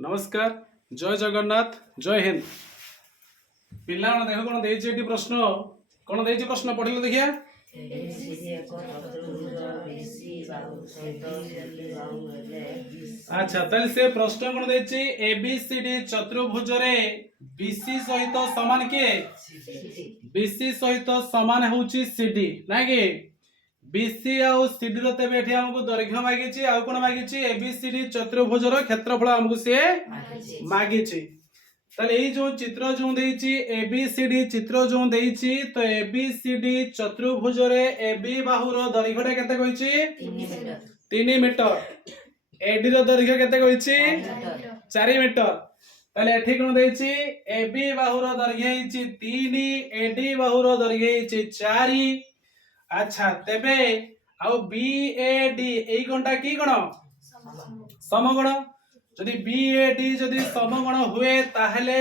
नमस्कार जय जगन्नाथ जय हिंद पिला देख कौन दे प्रश्न कौन दे प्रश्न पढ़िल देखिया अच्छा ताले से प्रश्न कौन देछि एबीसीडी चतुर्भुज रे बीसी सहित समान के बीसी सहित समान होउची सीडी ना कि बीसी आउ सीडी रो तेबे एठी हमकु दैर्घ्य मागिछि आउ कोन मागिछि एबीसीडी चतुर्भुज रो क्षेत्रफल हमकु से मागिछि ताले एई जो चित्र जो देछि एबीसीडी चित्र जो देछि तो एबीसीडी चतुर्भुज रे एबी बाहु रो दैर्घ्यटा केते कहिछि 3 मीटर एडी रो दैर्घ्य केते कहिछि 4 मीटर ताले एठी कोन देछि एबी बाहु रो दैर्घ्य हिछि 3 एडी बाहु रो दैर्घ्य हिछि 4 अच्छा तेबे आउ बीएडी एई कोनटा की कोन समगुण जदि बीएडी जदि समगुण हुए ताहले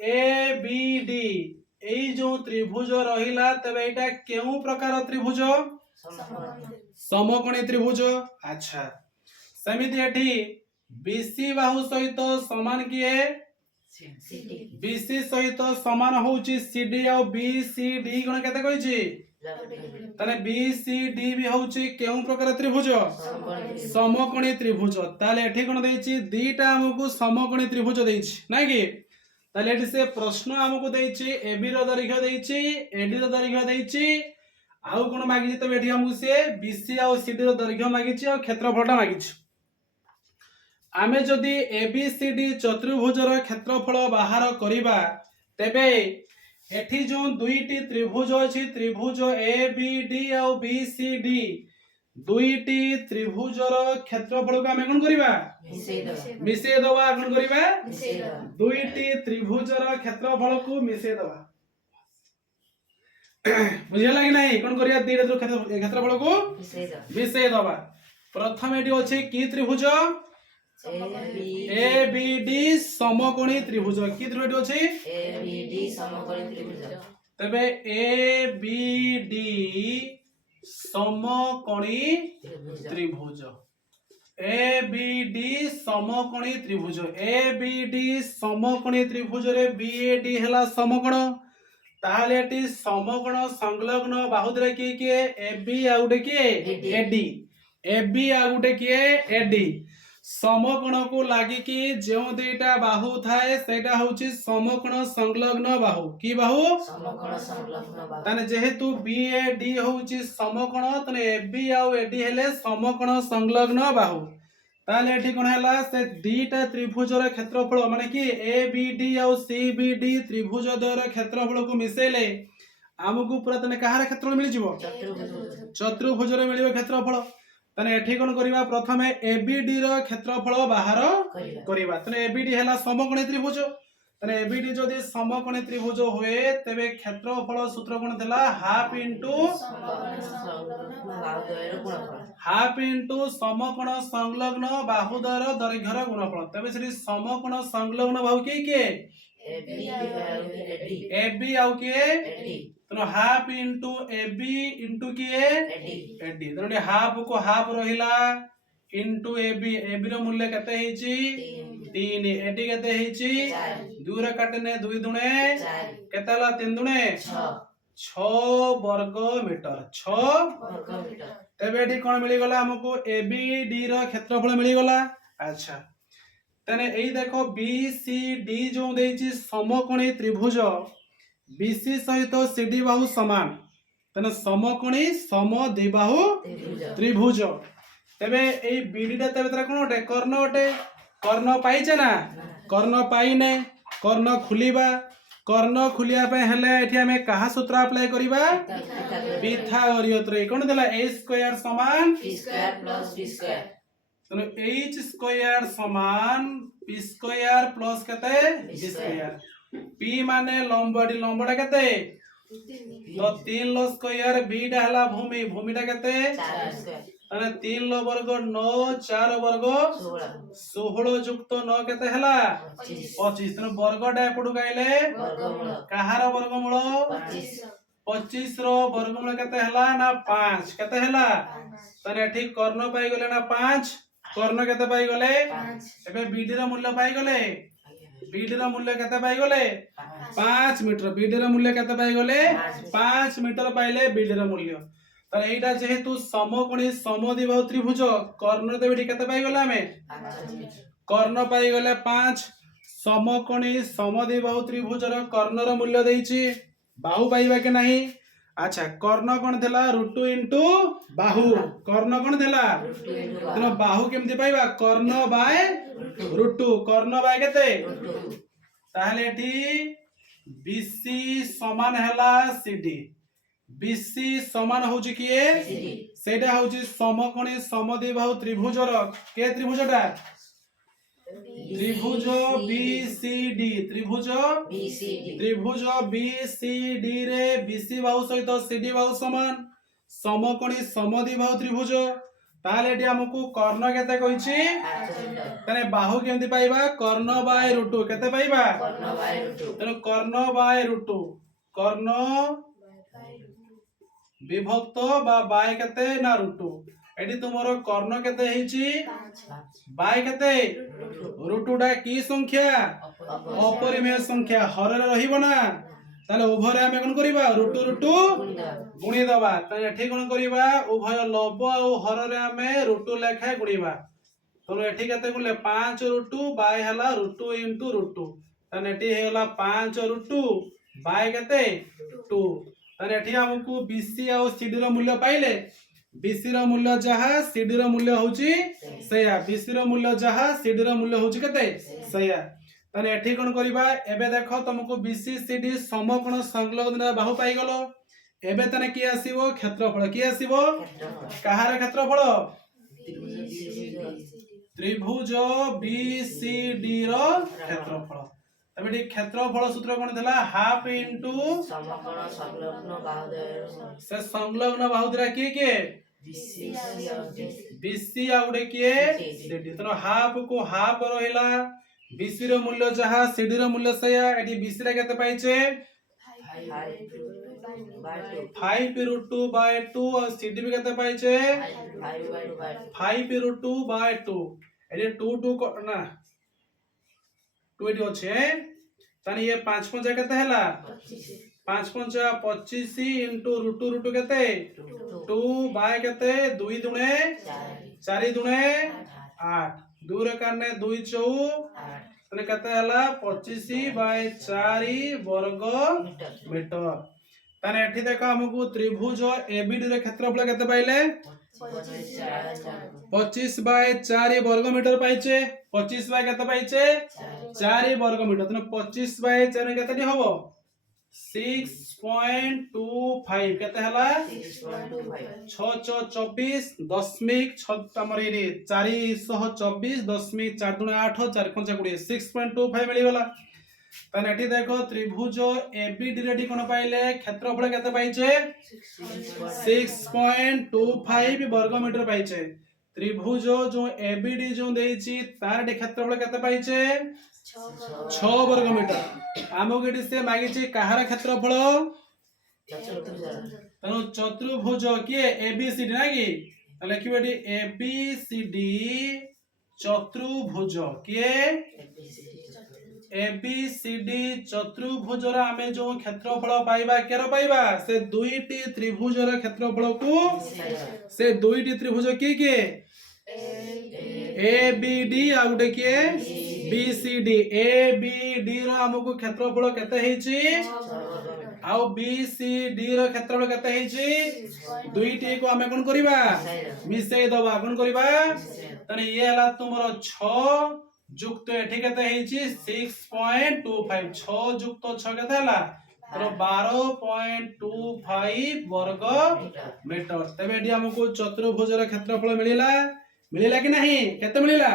एबीडी एई जो त्रिभुज रहिला तबे एटा केउ प्रकार त्रिभुज समकोणी त्रिभुज अच्छा समिति एठी बीसी बाहु सहित समान किए बीसी सहित समान होउची सीडी आ बीसीडी कोन केते कहिची ताले बीसीडी भी होउची केउ प्रकार त्रिभुज समकोणी त्रिभुज ताले एठी कोन देछि दीटा हमकु समकोणी त्रिभुज देछि ना कि ताले एठी से प्रश्न हमकु देछि एबी रो दैर्घ्य देछि एडी रो दैर्घ्य देछि आउ कोन मागिछि तबे एठी हमकु से बीसी आ सीडी रो दैर्घ्य मागिछि आ क्षेत्रफलटा मागिछि आमे जदि एबीसीडी चतुर्भुज रो क्षेत्रफल बाहर करिबा तेबे एठी जो दुईटी त्रिभुज अछि त्रिभुज एबीडी आ बीसीडी दुईटी त्रिभुज रो क्षेत्रफल को आमे कोन करिबा मिसे दबा कोन करिबा दुईटी त्रिभुज रो क्षेत्रफल को मिसे दबा बुझिला कि नहीं कोन करिया दुईटा क्षेत्रफल को मिसे दबा प्रथम एठी अछि की त्रिभुज एबीडी समकोणी त्रिभुज की त्रिभुज अछि एबीडी समकोणी त्रिभुज तबे एबीडी समकोणी त्रिभुज एबीडी समकोणी त्रिभुज एबीडी समकोणी त्रिभुज रे बीएडी हला समकोण ताले एटी समकोण संलग्न बाहुद्रे की एबी आ गुटे की एडी एबी आ गुटे की एडी समकोण को लागि कि जो दुईटा बाहु थाए सेटा होची समकोण संलग्न बाहु की बाहु समकोण संलग्न बाहु ताने जेहेतु बीएडी होची समकोण तने एबी आ एडी हेले समकोण संलग्न बाहु ताले एठी कोन हला से दुईटा त्रिभुज रो क्षेत्रफल माने कि एबीडी आ सीबीडी त्रिभुज द्वयर क्षेत्रफल को मिसेले हमकु पूरा तने कहार क्षेत्रफल मिलि जिवो चतुर्भुज रे मिलिबो क्षेत्रफल तने एठी कोन करिबा प्रथमे एबीडी रो क्षेत्रफल बाहर करिबा तने एबीडी हला समकोणी त्रिभुज तने एबीडी जदी समकोणी त्रिभुज होए तबे क्षेत्रफल सूत्र कोन देला हाफ इनटू समकोण संलग्न बाहुद्वयर दैर्घ्यर गुणफल तबे श्री समकोण संलग्न बाहु के एबी आउ के तनो हाफ इनटू एबी इनटू के एडी तनो हाफ को हाफ रहिला इनटू एबी एबी रो मूल्य कते हेची 3 एडी कते हेची 2 रे काटने 2 दुणे कते हला 3 दुणे 6 वर्ग मीटर 6 वर्ग मीटर तबे एडी कोन मिली गला हमको एबीडी रो क्षेत्रफल मिली गला अच्छा तने एई देखो बीसीडी जो देछि समकोणी त्रिभुज बीसी सहित सीडी बाहु समान तने समकोणी सम द्विबाहु त्रिभुज तबे एई बीडीटा तबे तरा कोन ओटे कर्ण पाइছে ना कर्ण पाइने कर्ण खुलिबा कर्ण खुलिया पे हेले एठी हमें कहा सूत्र अप्लाई करिबा पिथागोरीय सूत्र कोन देला a स्क्वायर समान p square plus b square तने h स्क्वायर समान p स्क्वायर प्लस कते b स्क्वायर p माने लंबडी लंबडा कते तो 3 लो स्क्वायर b डा हला भूमि भूमिटा कते 4 स्क्वायर तने 3 लो वर्ग 9 4 वर्ग 16 युक्त 9 कते हला 25 तने वर्गडा एपडु गाइले वर्गमूल कहार वर्गमूल 25 रो वर्गमूल कते हला ना 5 कते हला तने ठीक कर्ण पाई गले ना 5 कर्ण केते पाई गले एबे बीडी रो मूल्य पाई गले बीडी रो मूल्य केते पाई गले 5 मीटर बीडी रो मूल्य केते पाई गले 5 मीटर पाइले बीडी रो मूल्य तर एटा जेहेतु समकोणी समद्विबाहु त्रिभुज कर्ण तो एठी केते पाई गले हमें कर्ण पाई गले 5 समकोणी समद्विबाहु त्रिभुज रो कर्ण रो मूल्य देइछि बाहु पाइबा के नहीं अच्छा कर्ण कोन थेला √2 इनटू बाहु कर्ण कोन थेला तनो बाहु केमति पाइबा कर्ण बाय √2 कर्ण बाय केते ताहले एठी BC समान हैला CD BC समान होउची किए सेटा होउची समकोणी समद्विबाहु त्रिभुज रो के त्रिभुजटा त्रिभुज BCD त्रिभुज BCD रे BC बाहु सहित CD बाहु समान समकोणी समद्विबाहु त्रिभुज ताले एटी हमकु कर्ण केते कहिछि तने बाहु केमति पाइबा कर्ण बाय √2 केते पाइबा तने कर्ण बाय √2 कर्ण विभक्त बा बाय केते ना √2 एटी तुमरो कर्ण केते हिछि बाय केते √2 टा की संख्या अपरिमेय संख्या हर रे रहिबो ना ताले उभय रे हम कोन करिबा √2 गुणी दबा ताले एठी कोन करिबा उभय लब आ हर रे हम √2 लेखा गुणीबा तो एठी केते गुणले 5 √2 बाय हला √2 इनटू √2 ताले एठी हेला 5 √2 बाय केते 2 ताले एठी हमकु BC आ CD रो मूल्य पाइले BC रो मूल्य जहा CD रो मूल्य होउची सया BC रो मूल्य जहा CD रो मूल्य होउची केते सया तने एठी कोन करिबा एबे देखो तुमको BC CD समकोण संलग्न बाहु पाई गलो एबे तने की आसीबो क्षेत्रफल की आसीबो कहार क्षेत्रफल त्रिभुज BCD रो क्षेत्रफल तबे क्षेत्रफल सूत्र कोन देला हाफ इनटू समकोण संलग्न बाहुद्वय से संलग्न बाहुद्वय के BC आउडे के CD तनो हाफ को हाफ रहिला BC रो मूल्य जहा CD रो मूल्य सया एटी BC रे केते पाइचे 5√2/2 और CD भी केते पाइचे 5√2/2 एटी 2 ना 2 एटी होछे तानी ये 5 5 केते हला 5 5 25 इनटू √2 केते 2 बाय केते 2 दुणे 4 दुणे 8 2 रे काने 2 4 तने केते हला 25/4 वर्ग मीटर ताने एठी देखो हमकु त्रिभुज ABD रे क्षेत्रफल केते पाइले 25/4 वर्ग मीटर पाइचे 25 बाय केते पाइचे 4 वर्ग मीटर तने 25/4 केते हबो 6.25 केते हला 624 दशमिक 6 हमर रे 424 दशमिक 4 दुणे 8 4 5 20 6.25 मिली गला तने एठी देखो त्रिभुज ABD रे कोन पाइले क्षेत्रफल केते पाइचे 6.25 वर्ग मीटर पाइचे त्रिभुज जो ABD जो देइची तार क्षेत्रफल केते पाइचे 6 वर्ग मीटर आमो गेडी से मागिची कहार क्षेत्रफल तनो चतुर्भुज के ABCD ना की तले की बेटी ABCD चतुर्भुज के ABCD चतुर्भुज रा हमें जो क्षेत्रफल पाइबा केरो पाइबा से दुईटी त्रिभुज रा क्षेत्रफल को से दुईटी त्रिभुज के ABD आ गुटे के BCD ABD रो हमको क्षेत्रफल केते हेची आ BCD रो क्षेत्रफल केते हेची दुईटी को हमें कोन करिबा मिसेई दबा कोन करिबा तने ये हला तुमरो 6 जुक्त एठी केते हेची 6.25 6 जुक्त 6 केते हला तो 12.25 वर्ग मीटर तबे एठी हमको चतुर्भुज रो क्षेत्रफल मिलिला कि नहीं केते मिलिला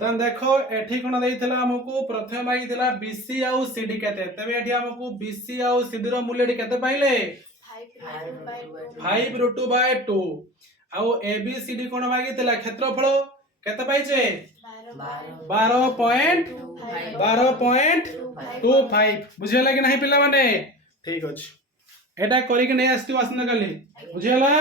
तन देखो एठी कोन देइथिला हमको प्रथम मागिथिला BC आ CD केते तबे एठी हमको BC आ CD रो मूल्य केते पाइले 5√2/2 आ ABCD कोन मागिथिला क्षेत्रफल केते पाइचे 12.25 बुझियला कि नहीं पिला माने ठीक अछि एटा करी के नै आस्ति आसन काली बुझियला।